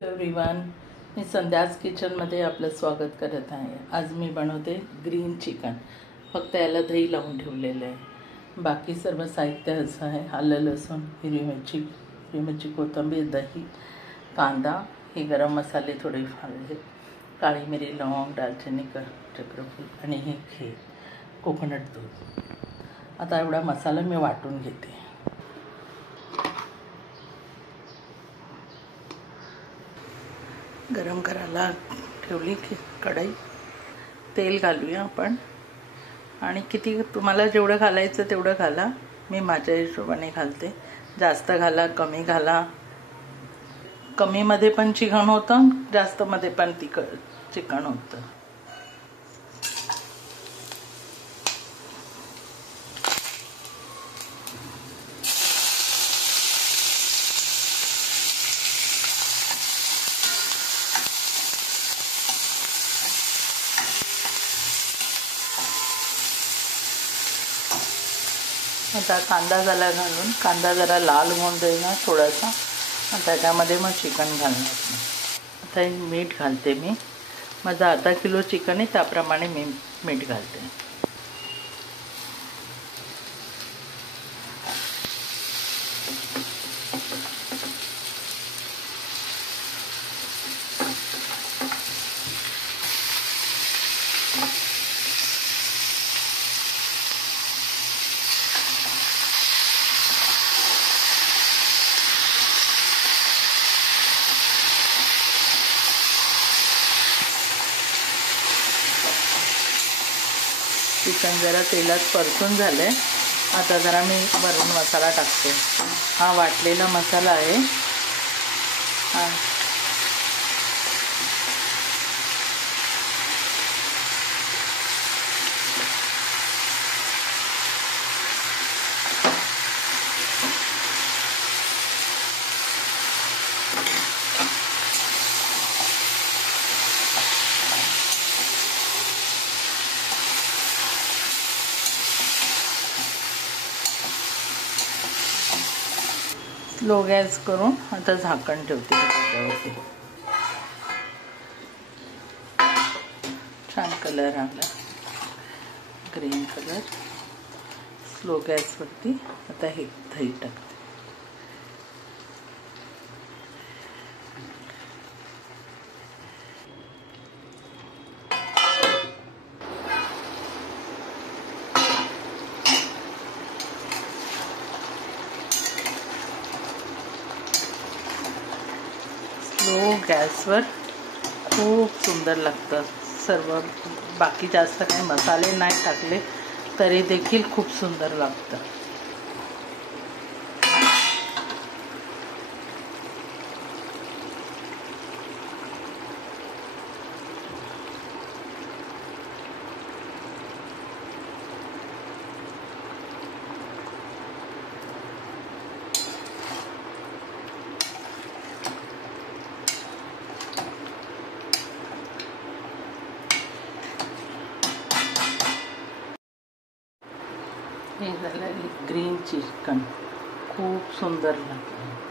Everyone, मी संध्याच किचनमध्ये आपलं स्वागत करत आहे। आज मी बनवते ग्रीन चिकन। फक्त याला दही लावून ठेवलेलं आहे। बाकी सर्व साहित्य असं आहे: आलं, लसूण, हिरवी मिरची, कोथिंबीर, दही, कांदा, हे गरम मसाले थोडेफार आहेत, काळी मिरी, लवंग, दालचिनी, चक्रफूल आणि हे कोकोनट दूध। आता एवढा मसाला मी वाटून घेते। गरम करायला ठेवली की कढई, तेल घालूया आपण। आणि किती तुम्हाला जेवढं घालायचं तेवढं घाला। मी माझ्या हिशोबाने घालते। जास्त घाला, कमी घाला। कमीमध्ये पण चिकन होतं, जास्तमध्ये पण चिकन होतं। आता कांदा झाला घालून, कांदा जरा लाल होऊन जाईल ना थोडासा, त्याच्यामध्ये मग चिकन घालणार। आता मीठ घालते मी। माझं अर्धा किलो चिकन आहे, त्याप्रमाणे मी मीठ घालते। चिकन जरा तेलात परतून झालंय। आता जरा मी वरून मसाला टाकते। हा वाटलेला मसाला आहे। स्लो गॅस करून आता झाकण ठेवते त्याच्यावरती। छान कलर आला, ग्रीन कलर। स्लो गॅसवरती आता हे दही टाकते। स्लो गॅसवर खूप सुंदर लागतं सर्व। बाकी जास्त काही मसाले नाही टाकले तरी देखील खूप सुंदर लागतं। हे झालं ग्रीन चिकन, खूप सुंदर लागतं।